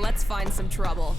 Let's find some trouble.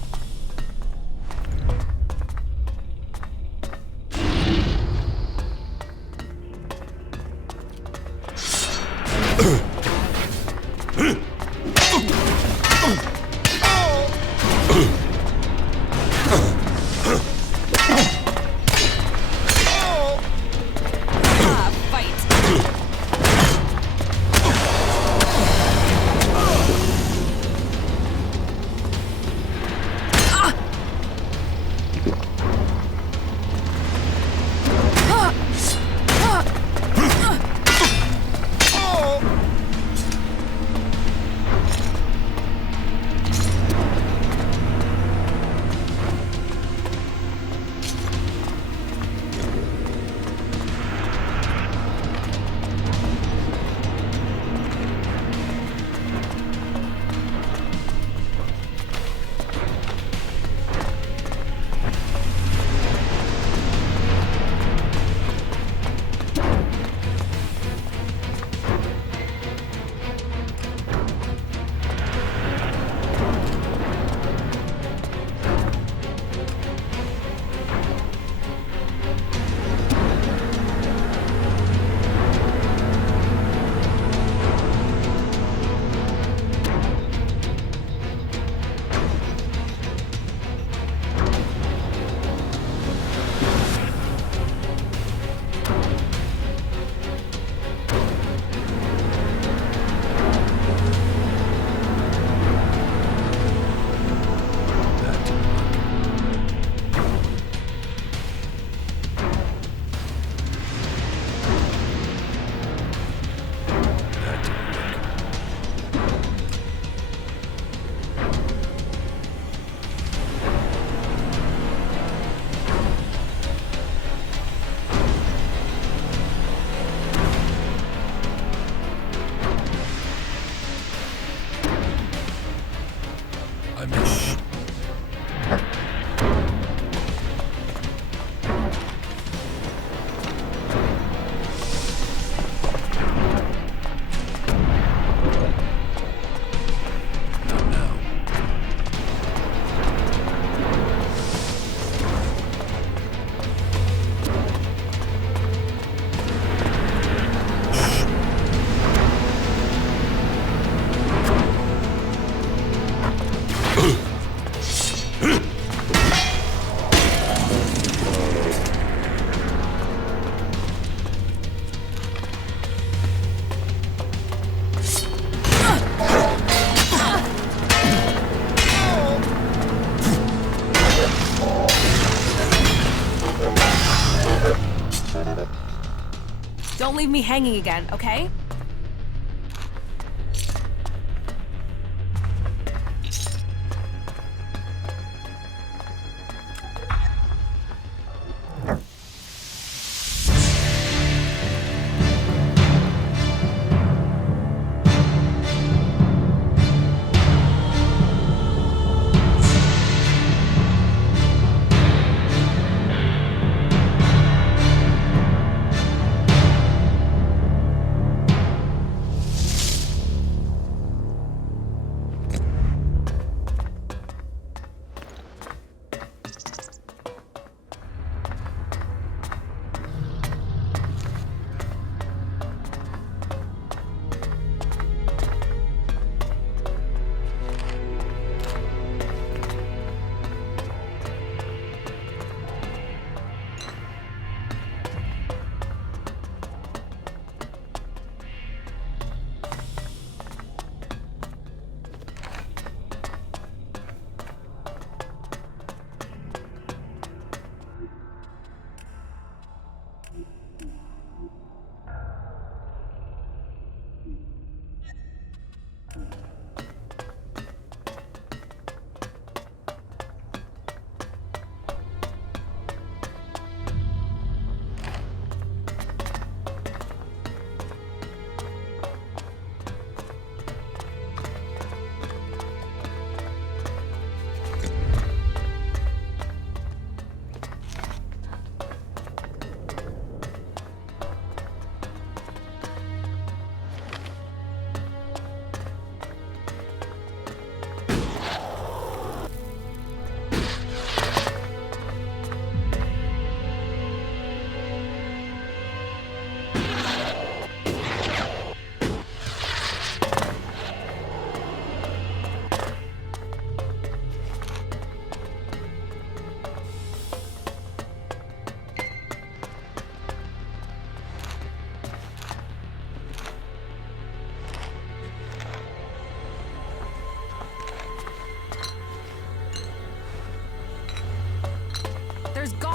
Don't leave me hanging again, okay?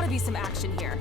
gotta be some action here.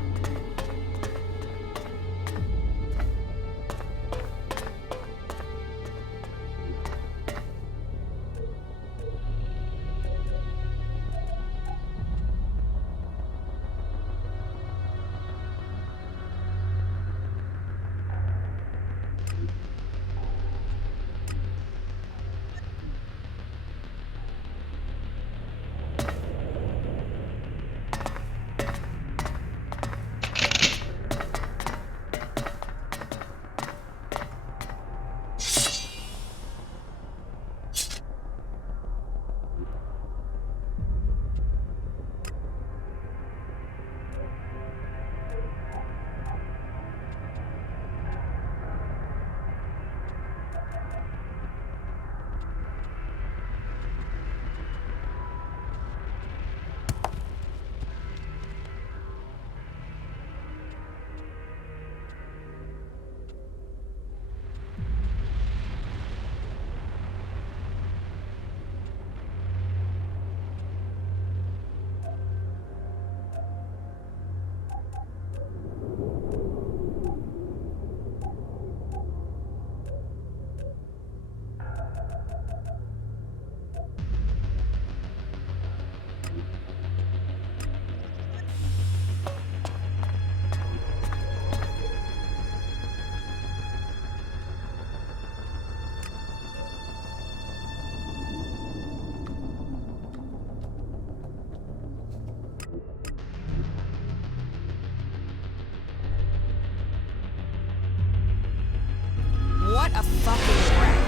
What a fucking wreck.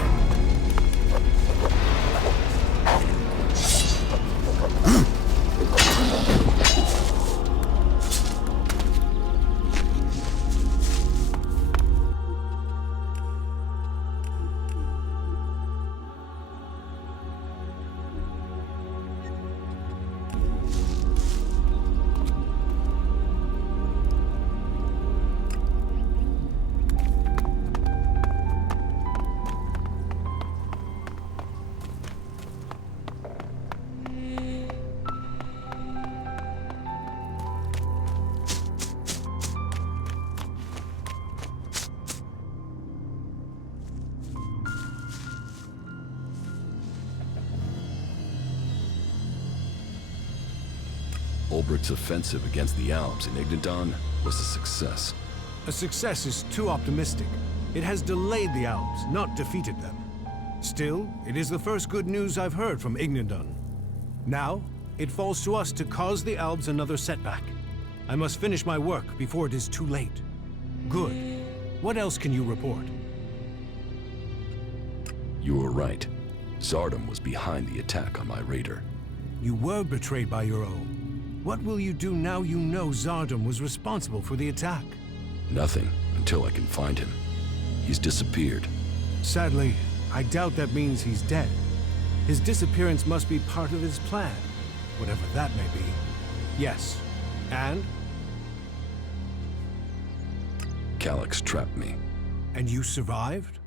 Ulbricht's offensive against the Alps in Ignadon was a success. A success is too optimistic. It has delayed the Alps, not defeated them. Still, it is the first good news I've heard from Ignadon. Now, it falls to us to cause the Alps another setback. I must finish my work before it is too late. Good. What else can you report? You were right. Zardom was behind the attack on my raider. You were betrayed by your own. What will you do now you know Zardom was responsible for the attack? Nothing, until I can find him. He's disappeared. Sadly, I doubt that means he's dead. His disappearance must be part of his plan, whatever that may be. Yes. And? Calyx trapped me. And you survived?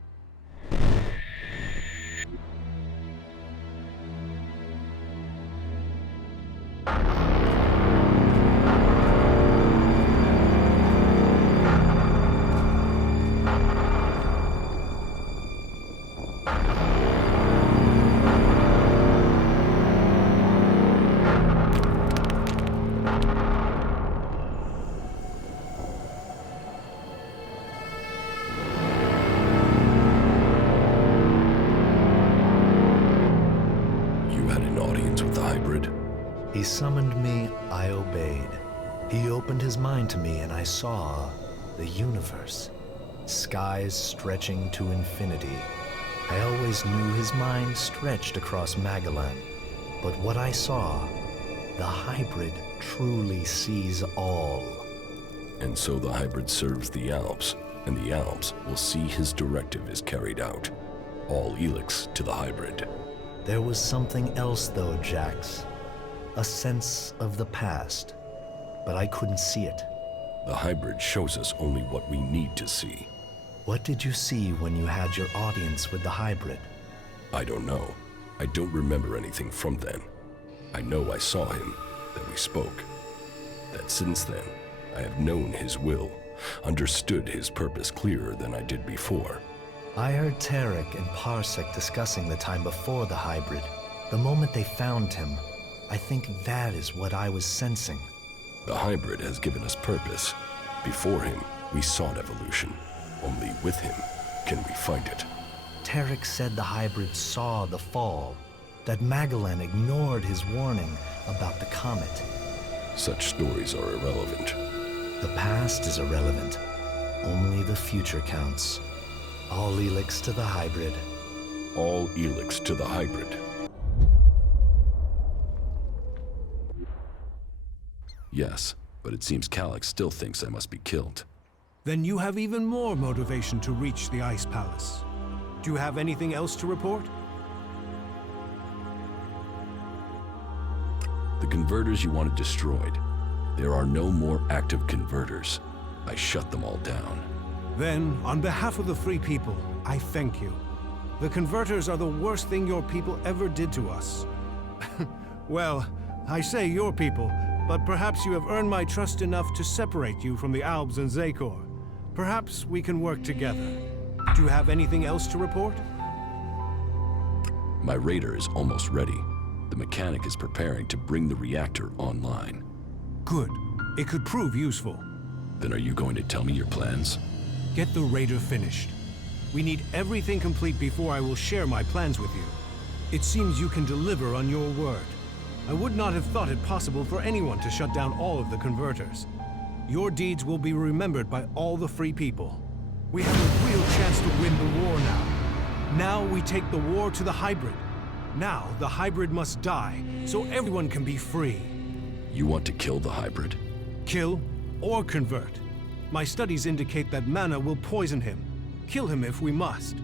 He summoned me, I obeyed. He opened his mind to me and I saw the universe. Skies stretching to infinity. I always knew his mind stretched across Magellan. But what I saw, the hybrid truly sees all. And so the hybrid serves the Alps, and the Alps will see his directive is carried out. All ELEX to the hybrid. There was something else though, Jax. A sense of the past, but I couldn't see it. The hybrid shows us only what we need to see. What did you see when you had your audience with the hybrid? I don't know. I don't remember anything from then. I know I saw him, that we spoke. that since then, I have known his will, understood his purpose clearer than I did before. I heard Tarek and Parsec discussing the time before the hybrid. The moment they found him, I think that is what I was sensing. The hybrid has given us purpose. Before him, we sought evolution. Only with him can we find it. Tarek said the hybrid saw the fall, that Magellan ignored his warning about the comet. Such stories are irrelevant. The past is irrelevant. Only the future counts. All ELEX to the hybrid. All ELEX to the hybrid. Yes, but it seems Calyx still thinks I must be killed. Then you have even more motivation to reach the Ice Palace. Do you have anything else to report? The converters you wanted destroyed. There are no more active converters. I shut them all down. Then, on behalf of the Free People, I thank you. The converters are the worst thing your people ever did to us. Well, I say your people, but perhaps you have earned my trust enough to separate you from the Albs and Zakor. Perhaps we can work together. Do you have anything else to report? My raider is almost ready. The mechanic is preparing to bring the reactor online. Good. It could prove useful. Then are you going to tell me your plans? Get the raider finished. We need everything complete before I will share my plans with you. It seems you can deliver on your word. I would not have thought it possible for anyone to shut down all of the converters. Your deeds will be remembered by all the Free People. We have a real chance to win the war now. Now we take the war to the hybrid. Now the hybrid must die, so everyone can be free. You want to kill the hybrid? Kill or convert. My studies indicate that mana will poison him. Kill him if we must.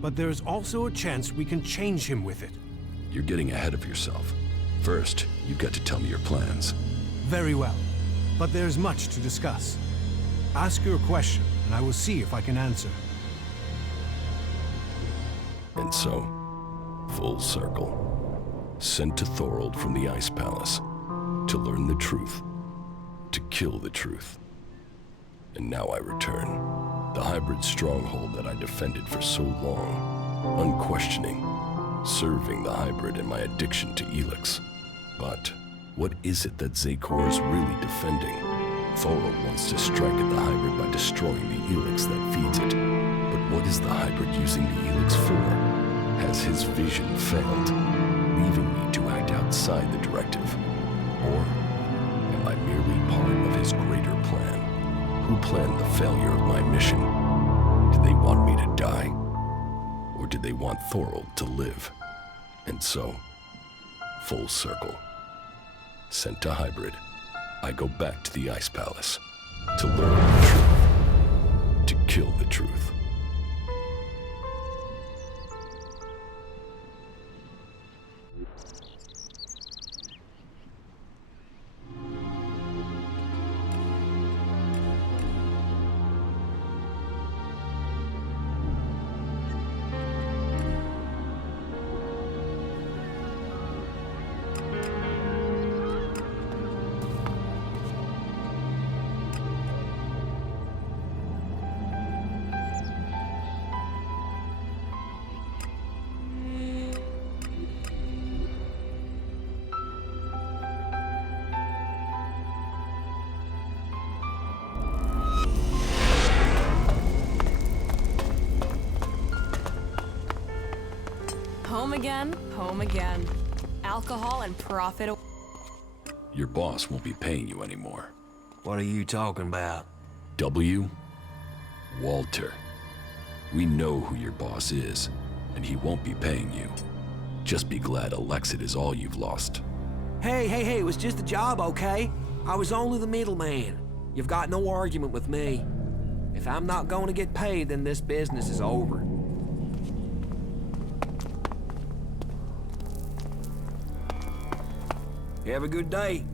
But there is also a chance we can change him with it. You're getting ahead of yourself. First, you've got to tell me your plans. Very well. But there's much to discuss. Ask your question, and I will see if I can answer. And so, full circle. Sent to Thorold from the Ice Palace. To learn the truth. To kill the truth. And now I return. The hybrid stronghold that I defended for so long. Unquestioning. Serving the hybrid and my addiction to ELEX. But what is it that Zakor is really defending? Thorold wants to strike at the hybrid by destroying the ELEX that feeds it. But what is the hybrid using the ELEX for? Has his vision failed, leaving me to act outside the directive? Or am I merely part of his greater plan? Who planned the failure of my mission? Did they want me to die? Or did they want Thorold to live? And so, full circle. Sent to hybrid, I go back to the Ice Palace to learn the truth, to kill the truth. Home again. Alcohol and profit. Your boss won't be paying you anymore. What are you talking about? W. Walter. We know who your boss is, and he won't be paying you. Just be glad Alexid is all you've lost. Hey, it was just a job, okay? I was only the middleman. You've got no argument with me. If I'm not going to get paid, then this business is over. You have a good day.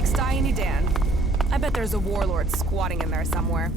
pigsty any Dan. I bet there's a warlord squatting in there somewhere.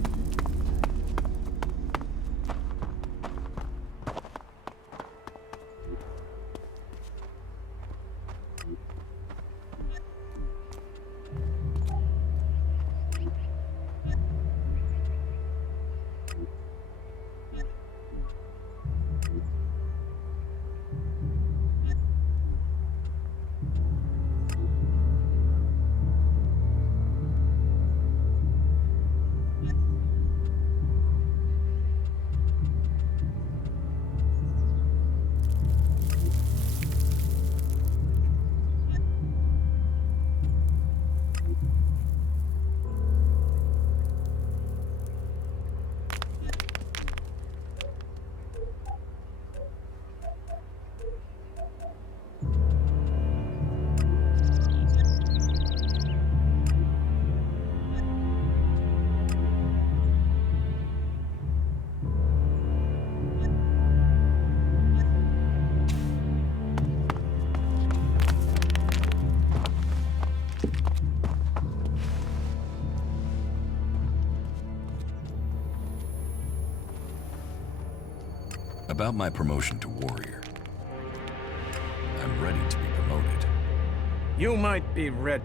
About my promotion to warrior. I'm ready to be promoted. You might be ready.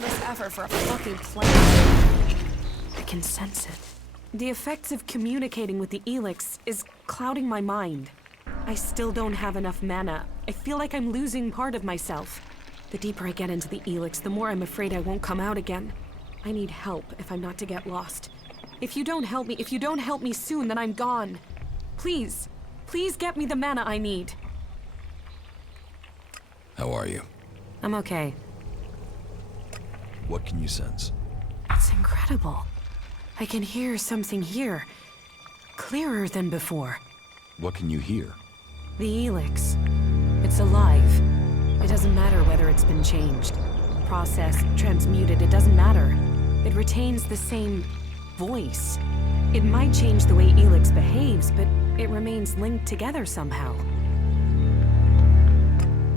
all this effort for a fucking plan? I can sense it. The effects of communicating with the ELEX is clouding my mind. I still don't have enough mana. I feel like I'm losing part of myself. The deeper I get into the ELEX, the more I'm afraid I won't come out again. I need help if I'm not to get lost. If you don't help me soon, then I'm gone. Please, please get me the mana I need. How are you? I'm okay. What can you sense? It's incredible. I can hear something here. Clearer than before. What can you hear? The ELEX. It's alive. It doesn't matter whether it's been changed, processed, transmuted, it doesn't matter. It retains the same voice. It might change the way ELEX behaves, but it remains linked together somehow.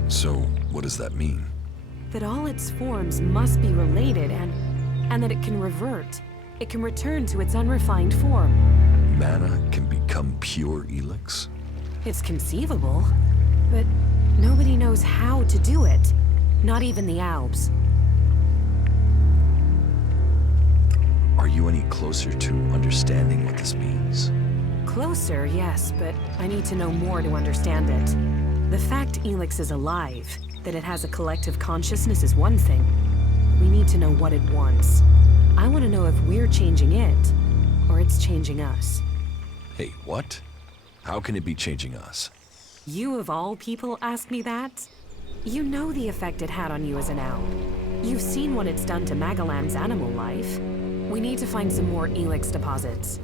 So, what does that mean? That all its forms must be related and that it can revert. It can return to its unrefined form. Mana can become pure ELEX? It's conceivable, but nobody knows how to do it. Not even the Albs. Are you any closer to understanding what this means? Closer, yes, but I need to know more to understand it. The fact ELEX is alive, that it has a collective consciousness is one thing. We need to know what it wants. I want to know if we're changing it, or it's changing us. Hey, what? How can it be changing us? You of all people ask me that? You know the effect it had on you as an owl. You've seen what it's done to Magalan's animal life. We need to find some more ELEX deposits.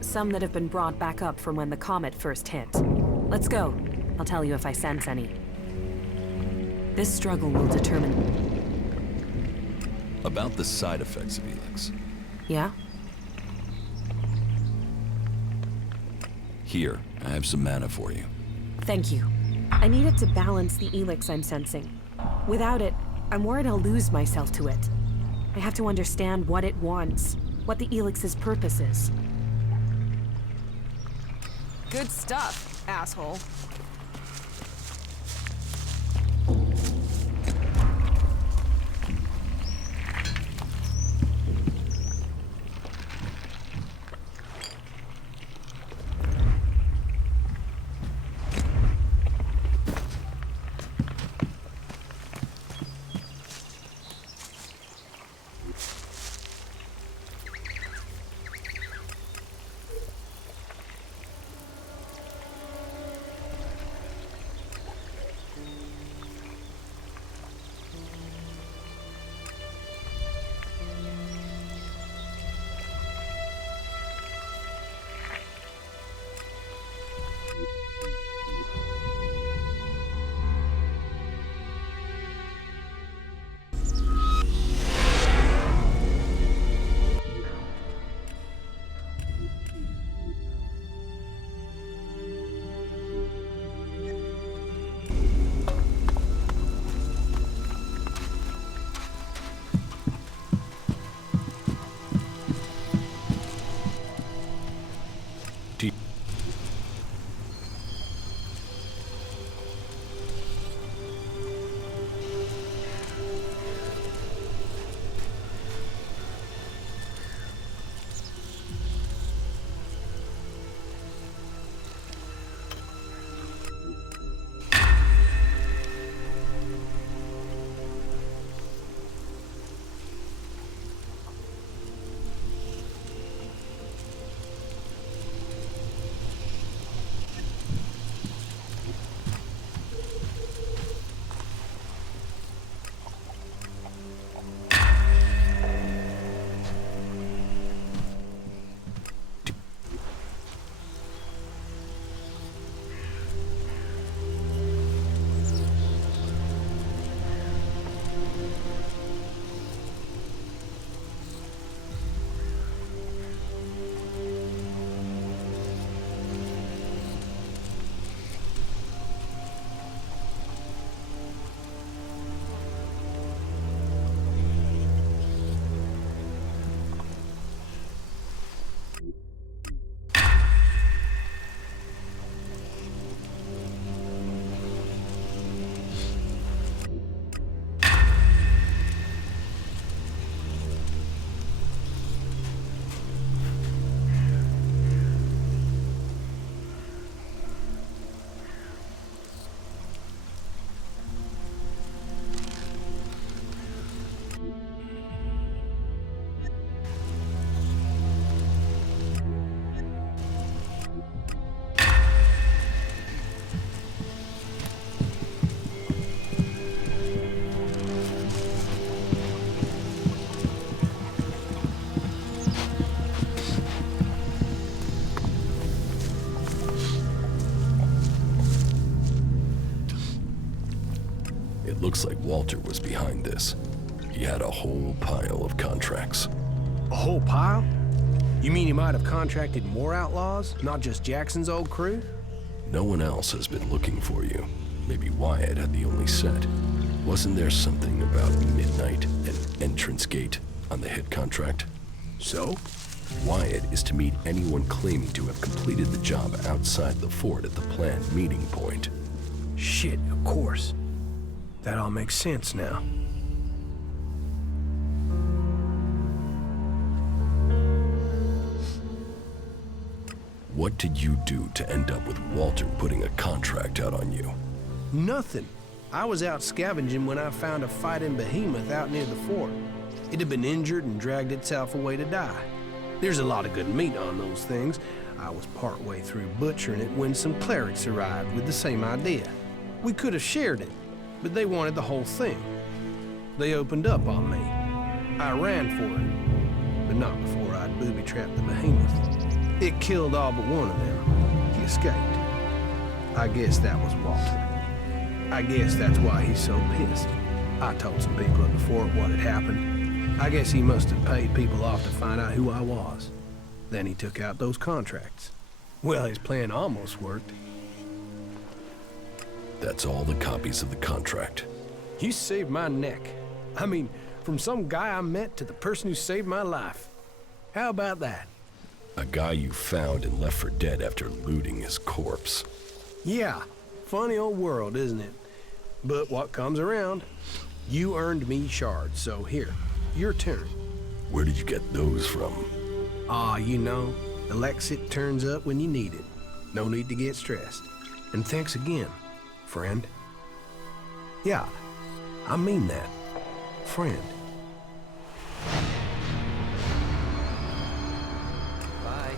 Some that have been brought back up from when the comet first hit. Let's go. I'll tell you if I sense any. This struggle will determine... About the side effects of ELEX. Yeah? Here, I have some mana for you. Thank you. I need it to balance the ELEX I'm sensing. Without it, I'm worried I'll lose myself to it. I have to understand what it wants, what the ELEX's purpose is. Good stuff, asshole. Looks like Walter was behind this. He had a whole pile of contracts. A whole pile? You mean he might have contracted more outlaws, not just Jackson's old crew? No one else has been looking for you. Maybe Wyatt had the only set. Wasn't there something about midnight and entrance gate on the hit contract? So? Wyatt is to meet anyone claiming to have completed the job outside the fort at the planned meeting point. Shit, of course. That all makes sense now. What did you do to end up with Walter putting a contract out on you? Nothing. I was out scavenging when I found a fighting behemoth out near the fort. It had been injured and dragged itself away to die. There's a lot of good meat on those things. I was partway through butchering it when some clerics arrived with the same idea. We could have shared it, but they wanted the whole thing. They opened up on me. I ran for it, but not before I'd booby-trapped the behemoth. It killed all but one of them. He escaped. I guess that was Walter. I guess that's why he's so pissed. I told some people at the fort what had happened. I guess he must have paid people off to find out who I was. Then he took out those contracts. Well, his plan almost worked. That's all the copies of the contract. You saved my neck. I mean, from some guy I met to the person who saved my life. How about that? A guy you found and left for dead after looting his corpse. Yeah, funny old world, isn't it? But what comes around? You earned me shards, so here, your turn. Where did you get those from? Ah, you know, ELEX turns up when you need it. No need to get stressed. And thanks again, friend. Yeah, I mean that. Friend. Bye.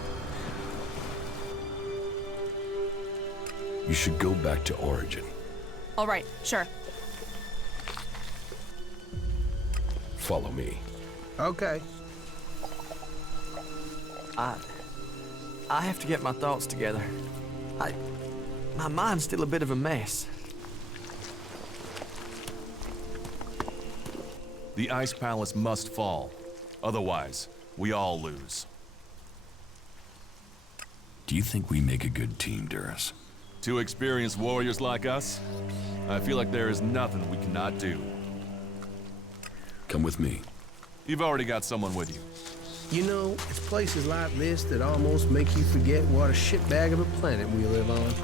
You should go back to Origin. All right, sure. Follow me. Okay. I have to get my thoughts together. My mind's still a bit of a mess. The Ice Palace must fall. Otherwise, we all lose. Do you think we make a good team, Duras? Two experienced warriors like us, I feel like there is nothing we cannot do. Come with me. You've already got someone with you. You know, it's places like this that almost make you forget what a shitbag of a planet we live on.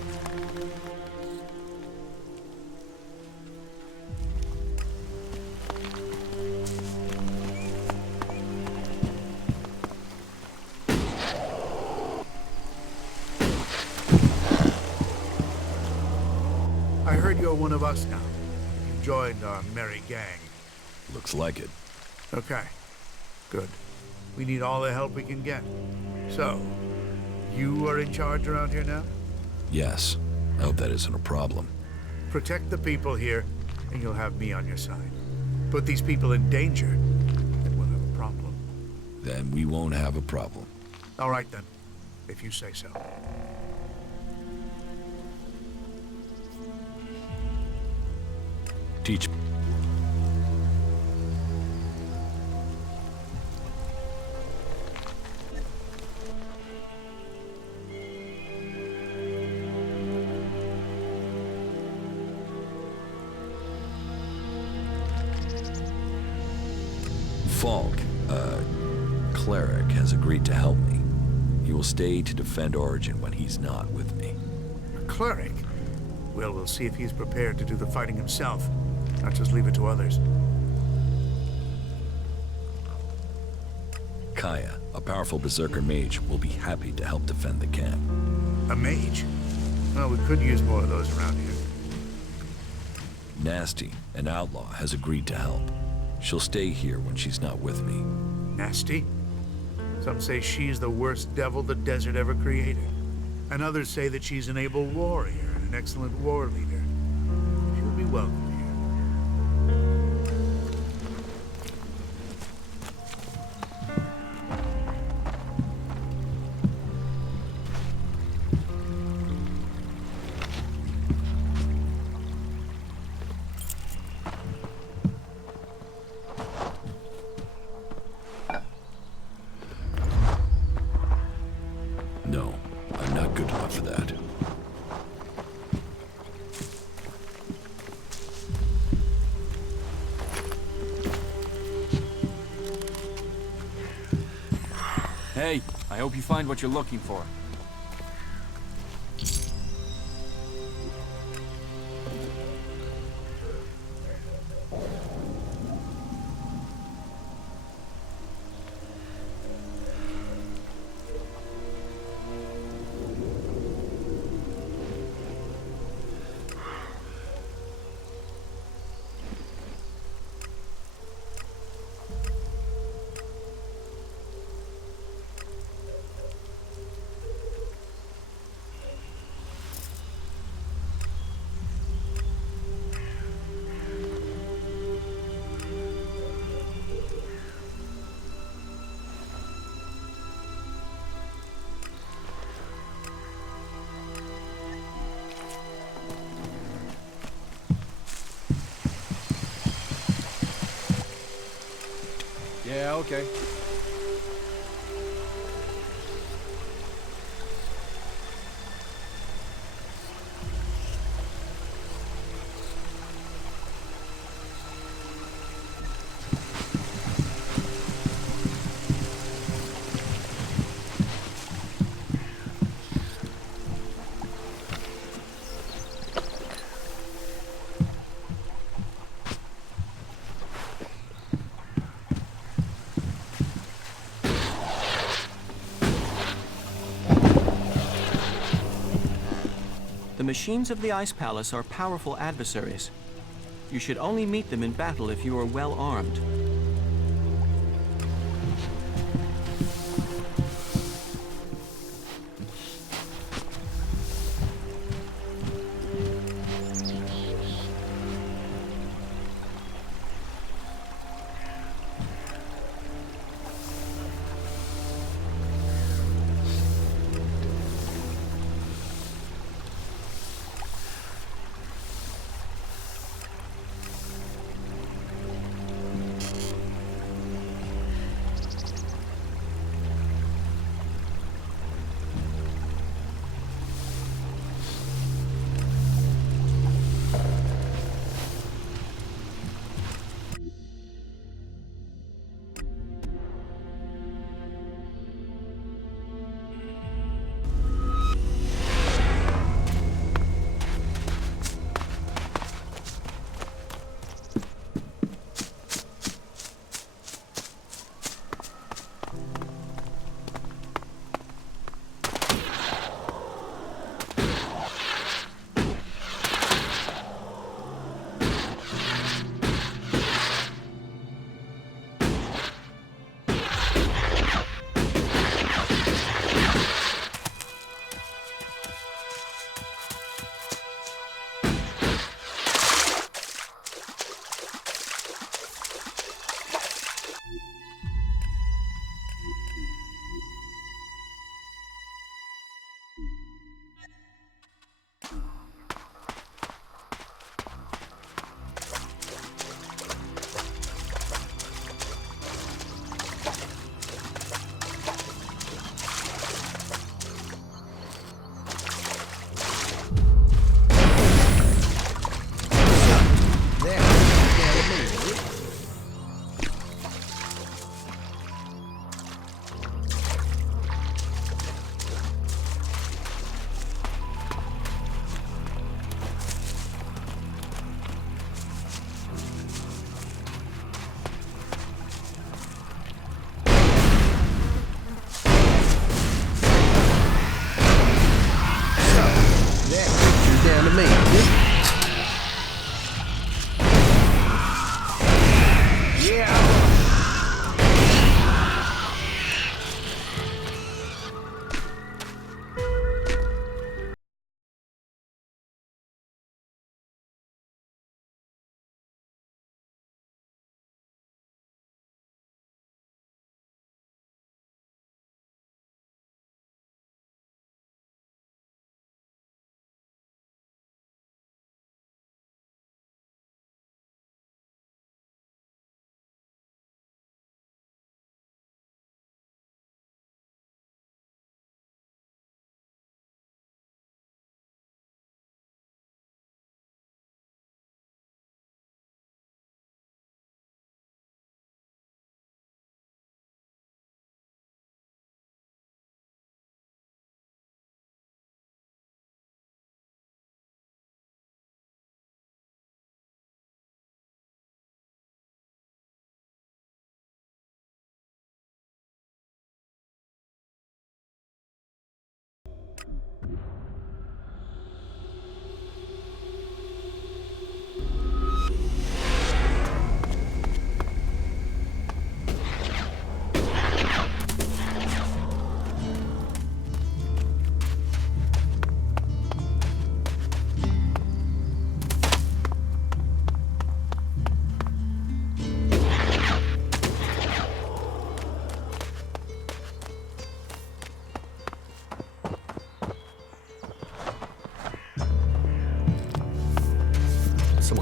I heard you're one of us now. You joined our merry gang. Looks like it. Okay, good. We need all the help we can get. So, you are in charge around here now? Yes. I hope that isn't a problem. Protect the people here, and you'll have me on your side. Put these people in danger, and we'll have a problem. Then we won't have a problem. All right then, if you say so. Teach me. Falk, cleric, has agreed to help me. He will stay to defend Origin when he's not with me. A cleric? Well, we'll see if he's prepared to do the fighting himself, not just leave it to others. Kaya, a powerful berserker mage, will be happy to help defend the camp. A mage? Well, we could use more of those around here. Nasty, an outlaw, has agreed to help. She'll stay here when she's not with me. Nasty? Some say she's the worst devil the desert ever created. And others say that she's an able warrior and an excellent war leader. She'll be welcome here. Hey, I hope you find what you're looking for. Yeah, okay. The machines of the Ice Palace are powerful adversaries. You should only meet them in battle if you are well armed.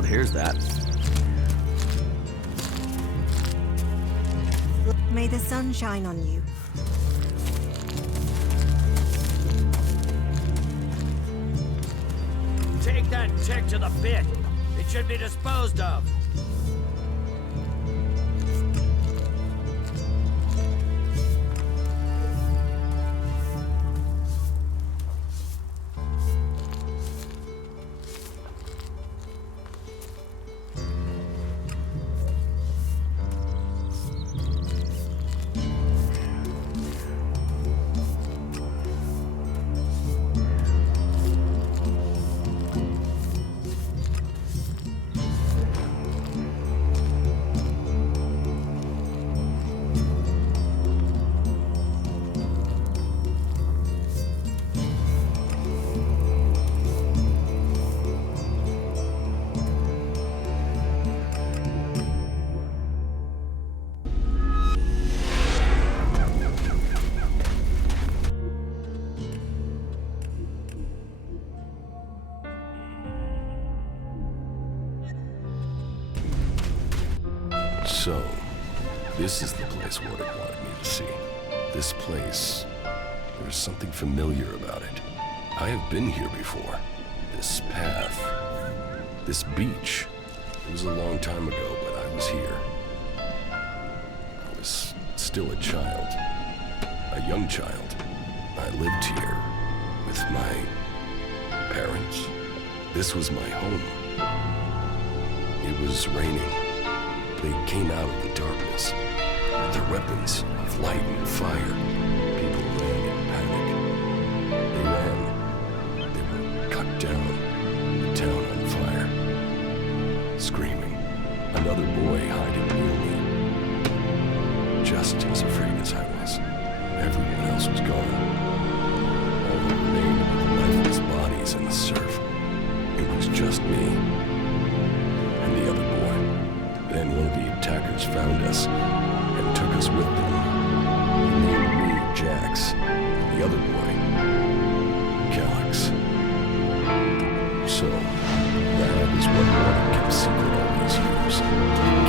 here's that. May the sun shine on you. Take that tick to the pit. It should be disposed of. So, this is the place Nordic wanted me to see. This place, there's something familiar about it. I have been here before. This path, this beach. It was a long time ago, but I was here. I was still a child, a young child. I lived here with my parents. This was my home. It was raining. They came out of the darkness with their weapons of light and fire. People ran in panic. They ran. They were cut down. The town on fire. Screaming. Another boy hiding near me. Just as afraid as I was. Everyone else was gone. All that remained were the lifeless bodies in the surf. It was just me and the other boy. Then one of the attackers found us and took us with them. He named me Jax, the other boy, Calyx. So, that is what Nordic kept secret all these years.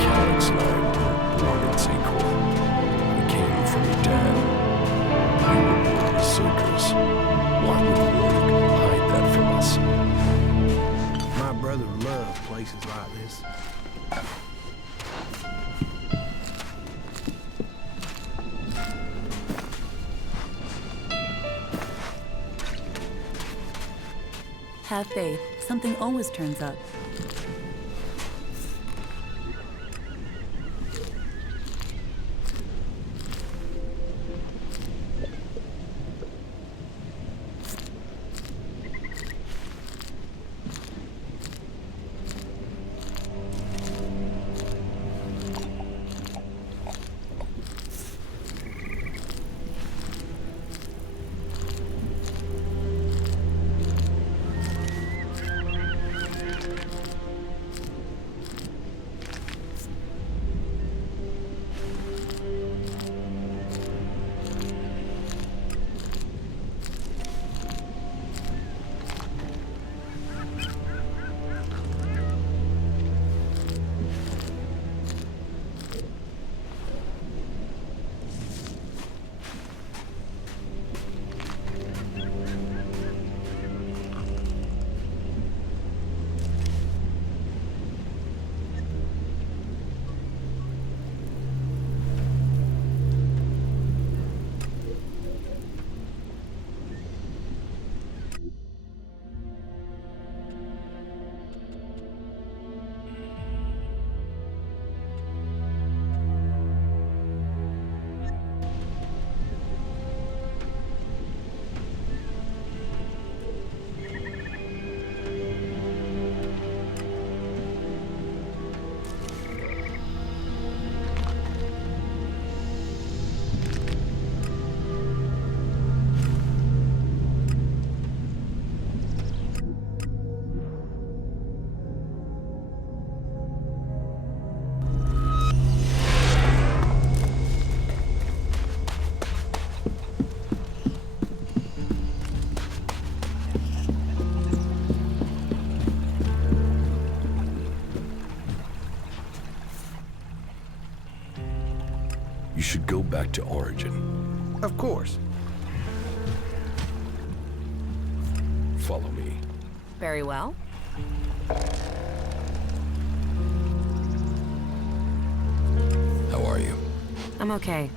Calyx and I were born in St. We came from a dam. We were born as Soakers. Why would Nordic hide that from us? My brother loved places like this. Have faith. Something always turns up. You should go back to Origin. Of course. Follow me. Very well. How are you? I'm okay.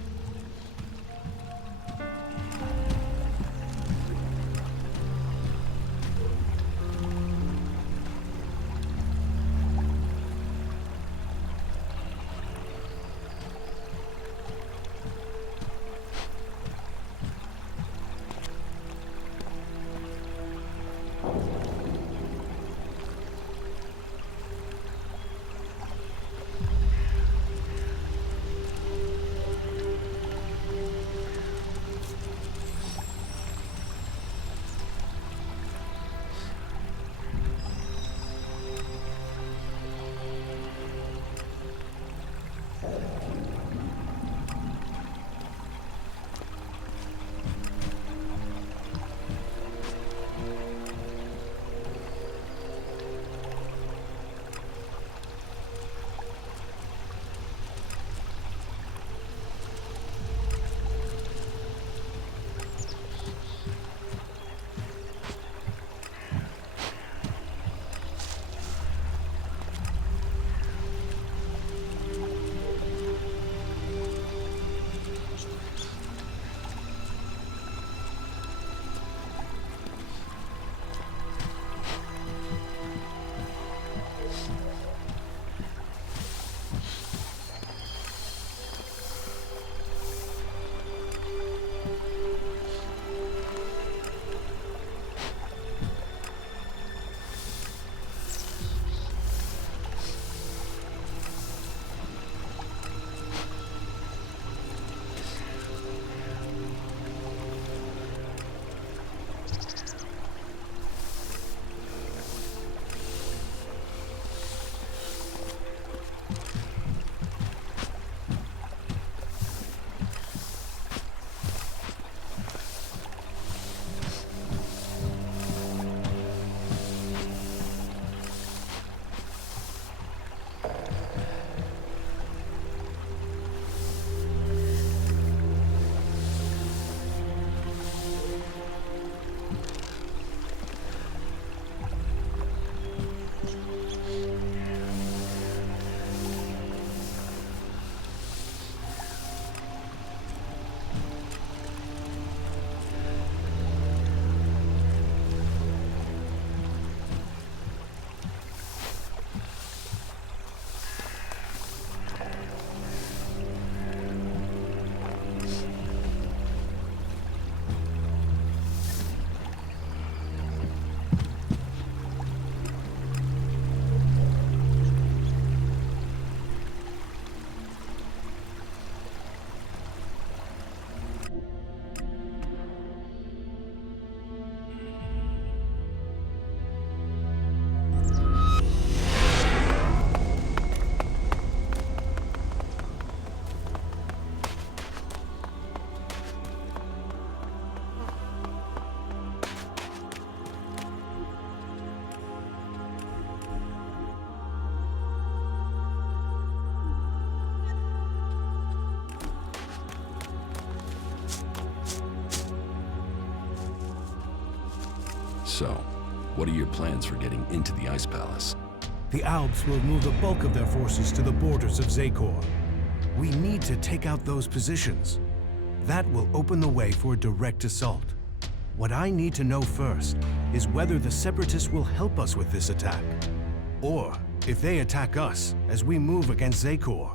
So, what are your plans for getting into the Ice Palace? The Alps will move the bulk of their forces to the borders of Zakor. We need to take out those positions. That will open the way for a direct assault. What I need to know first is whether the Separatists will help us with this attack, or if they attack us as we move against Zakor.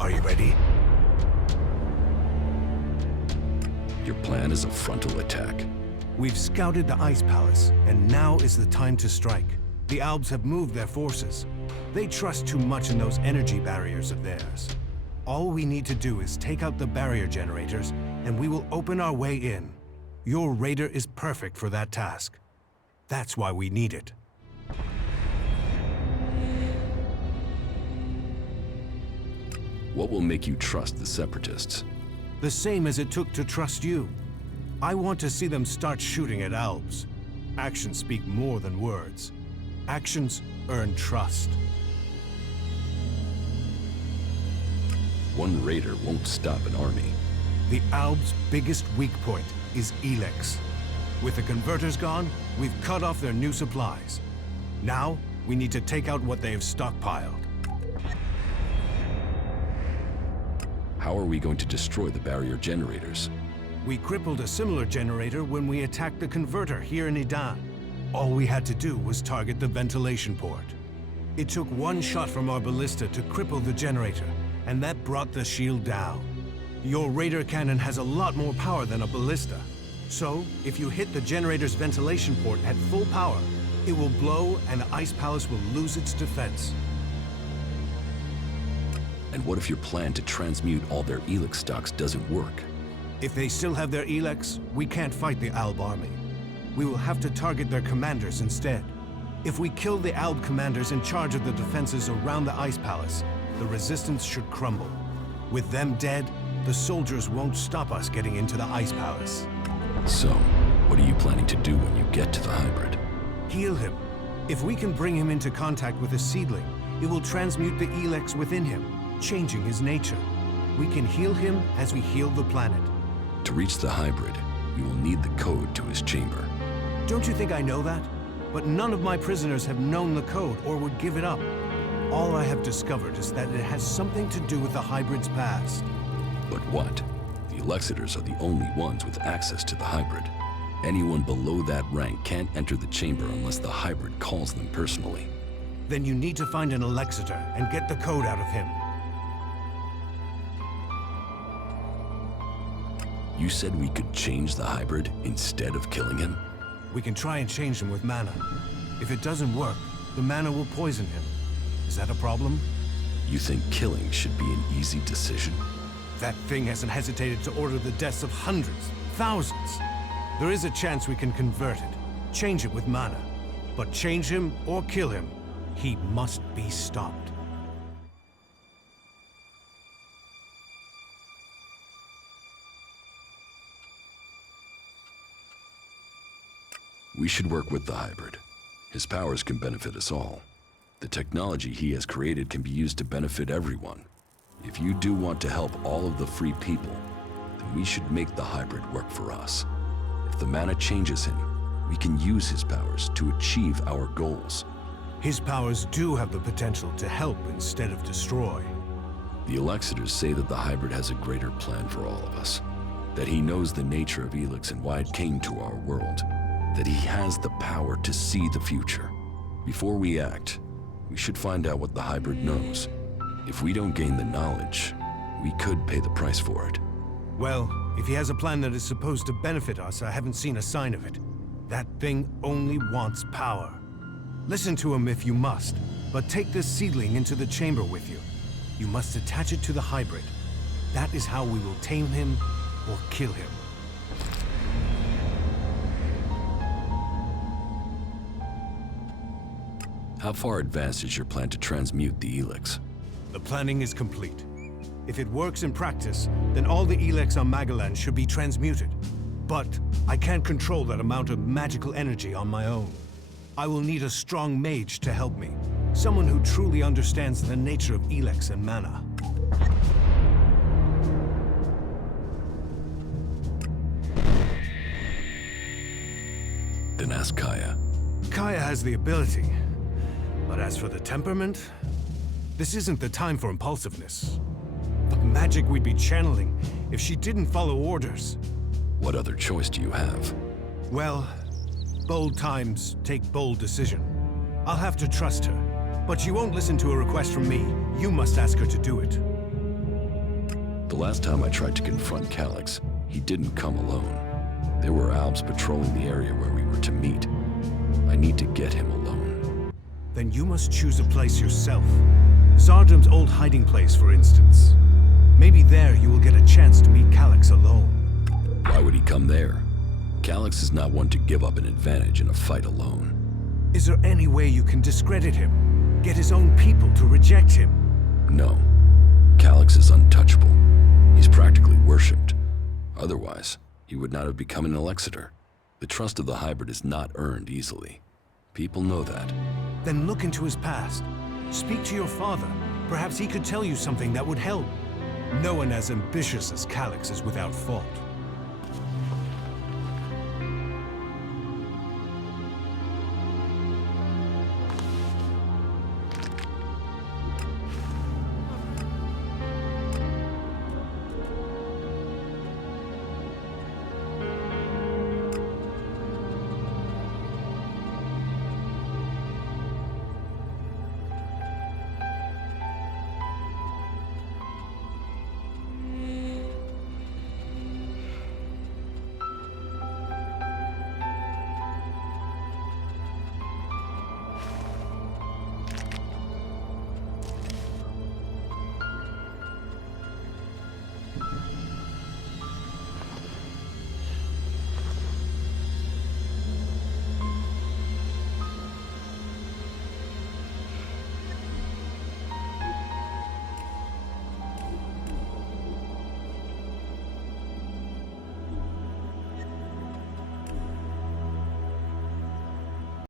Are you ready? Your plan is a frontal attack. We've scouted the Ice Palace, and now is the time to strike. The Albs have moved their forces. They trust too much in those energy barriers of theirs. All we need to do is take out the barrier generators, and we will open our way in. Your raider is perfect for that task. That's why we need it. What will make you trust the Separatists? The same as it took to trust you. I want to see them start shooting at Albs. Actions speak more than words. Actions earn trust. One raider won't stop an army. The Alb's biggest weak point is ELEX. With the converters gone, we've cut off their new supplies. Now, we need to take out what they have stockpiled. How are we going to destroy the barrier generators? We crippled a similar generator when we attacked the converter here in Idan. All we had to do was target the ventilation port. It took one shot from our ballista to cripple the generator, and that brought the shield down. Your radar cannon has a lot more power than a ballista. So, if you hit the generator's ventilation port at full power, it will blow and the Ice Palace will lose its defense. And what if your plan to transmute all their ELEX stocks doesn't work? If they still have their ELEX, we can't fight the Alb army. We will have to target their commanders instead. If we kill the Alb commanders in charge of the defenses around the Ice Palace, the resistance should crumble. With them dead, the soldiers won't stop us getting into the Ice Palace. So, what are you planning to do when you get to the hybrid? Heal him. If we can bring him into contact with a seedling, it will transmute the ELEX within him, changing his nature. We can heal him as we heal the planet. To reach the hybrid, we will need the code to his chamber. Don't you think I know that? But none of my prisoners have known the code or would give it up. All I have discovered is that it has something to do with the hybrid's past. But what? The Elexitors are the only ones with access to the hybrid. Anyone below that rank can't enter the chamber unless the hybrid calls them personally. Then you need to find an Elexitor and get the code out of him. You said we could change the hybrid instead of killing him? We can try and change him with mana. If it doesn't work, the mana will poison him. Is that a problem? You think killing should be an easy decision? That thing hasn't hesitated to order the deaths of hundreds, thousands. There is a chance we can convert it, change it with mana. But change him or kill him, he must be stopped. We should work with the hybrid. His powers can benefit us all. The technology he has created can be used to benefit everyone. If you do want to help all of the free people, then we should make the hybrid work for us. If the mana changes him, we can use his powers to achieve our goals. His powers do have the potential to help instead of destroy. The Elexitors say that the hybrid has a greater plan for all of us. That he knows the nature of ELEX and why it came to our world. That he has the power to see the future. Before we act, we should find out what the hybrid knows. If we don't gain the knowledge, we could pay the price for it. Well, if he has a plan that is supposed to benefit us, I haven't seen a sign of it. That thing only wants power. Listen to him if you must, but take this seedling into the chamber with you. You must attach it to the hybrid. That is how we will tame him or kill him. How far advanced is your plan to transmute the ELEX? The planning is complete. If it works in practice, then all the ELEX on Magaland should be transmuted. But I can't control that amount of magical energy on my own. I will need a strong mage to help me. Someone who truly understands the nature of ELEX and mana. Then ask Kaya. Kaya has the ability. But as for the temperament, this isn't the time for impulsiveness. The magic we'd be channeling if she didn't follow orders. What other choice do you have? Well, bold times take bold decision. I'll have to trust her, but she won't listen to a request from me. You must ask her to do it. The last time I tried to confront Calyx, he didn't come alone. There were Albs patrolling the area where we were to meet. I need to get him alone. Then you must choose a place yourself. Zardum's old hiding place, for instance. Maybe there you will get a chance to meet Calyx alone. Why would he come there? Calyx is not one to give up an advantage in a fight alone. Is there any way you can discredit him? Get his own people to reject him? No. Calyx is untouchable. He's practically worshipped. Otherwise, he would not have become an Elexitor. The trust of the hybrid is not earned easily. People know that. Then look into his past. Speak to your father. Perhaps he could tell you something that would help. No one as ambitious as Calyx is without fault.